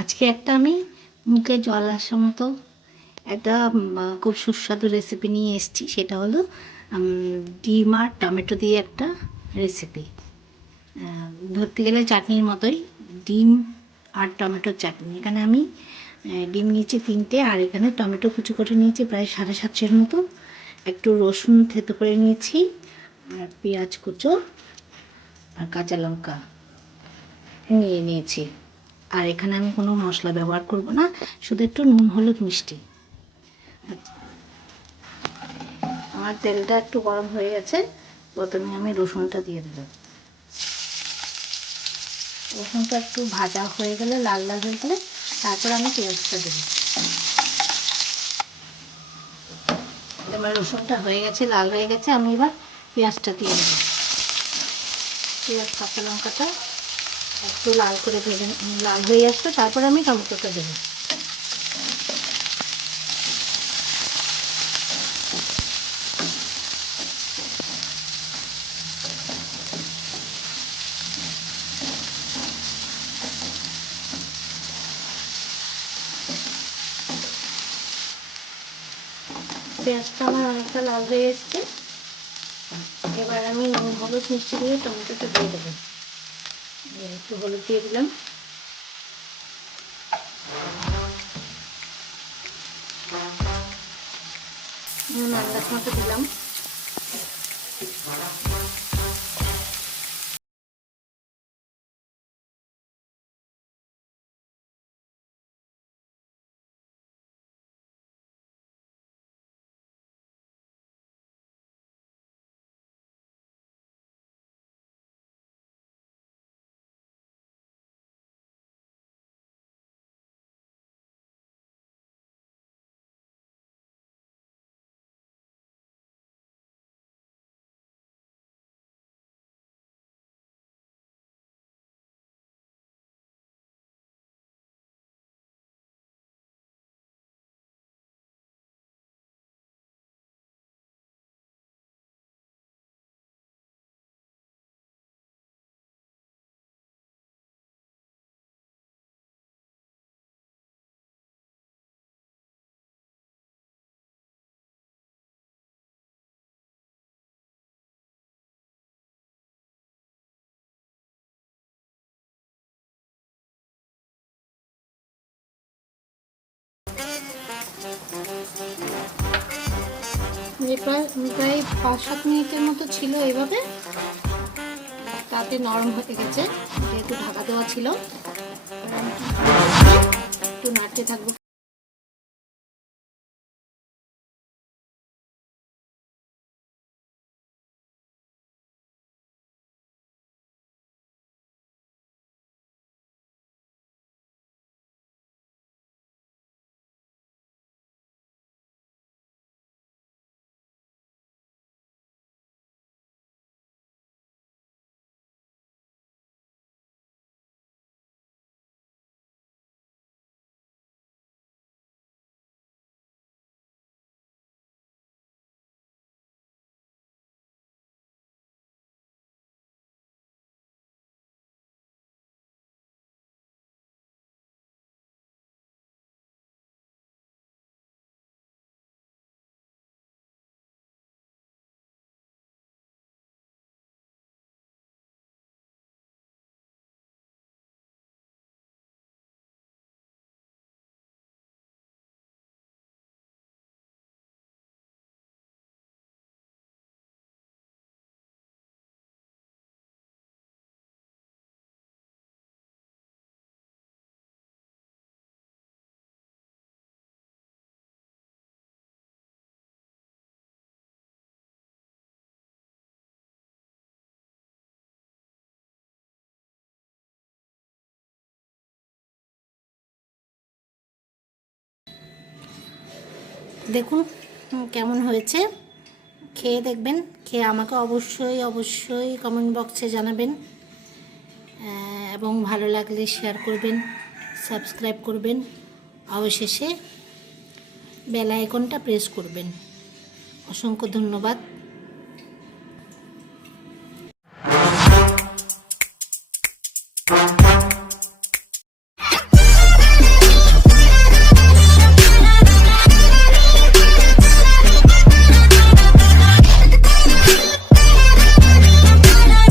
আজকে একটা আমি মুখে জল আসা মতো একটা খুব সুস্বাদু রেসিপি নিয়ে এসেছি। সেটা হলো ডিম আর টমেটো দিয়ে একটা রেসিপি। ধরতে গেলে চাটনির মতোই, ডিম আর টমেটোর চাটনি। এখানে আমি ডিম নিয়েছি 3টে, আর এখানে টমেটো কুচি করে নিয়েছি প্রায় 750-এর মতো। একটু রসুন থেতো করে নিয়েছি, আর পেঁয়াজ কুচো আর কাঁচা লঙ্কা নিয়ে নিয়েছি। আর এখানে আমি কোনো মশলা ব্যবহার করব না, শুধু একটু নুন, হলুদ, মিষ্টি। আমার তেলটা একটু গরম হয়ে গেছে, প্রথমে আমি রসুনটা দিয়ে দেবো। রসুনটা একটু ভাজা হয়ে গেলে, লাল লাল হয়ে গেলে, তারপর আমি পেঁয়াজটা দেবো। এবার রসুনটা হয়ে গেছে, লাল হয়ে গেছে, আমি এবার পেঁয়াজটা দিয়ে দেবো। পেঁয়াজ কাঁচা লঙ্কাটা একটু লাল করে ভেজে, লাল হয়ে আসবে, তারপর আমি টমেটোটা দেবো। পেঁয়াজটা আমার অনেকটা লাল হয়ে এসছে। এবার আমি নুন, হলুদ, মিষ্টি দিয়ে টমেটোটা দিয়ে দেবো। একটু হলুদ দিয়ে দিলাম, নুন আন্দাজ মতো দিলাম। প্রায় 5-7 মিনিটের মতো ছিল এইভাবে, তাতে নরম হয়ে গেছে, যেহেতু ঢাকা দেওয়া ছিল। একটু নাড়তে থাকবো। দেখুন কেমন হয়েছে, খেয়ে দেখবেন। খেয়ে আমাকে অবশ্যই অবশ্যই কমেন্ট বক্সে জানাবেন, এবং ভালো লাগলে শেয়ার করবেন, সাবস্ক্রাইব করবেন, অবশেষে বেল আইকনটা প্রেস করবেন। অসংখ্য ধন্যবাদ।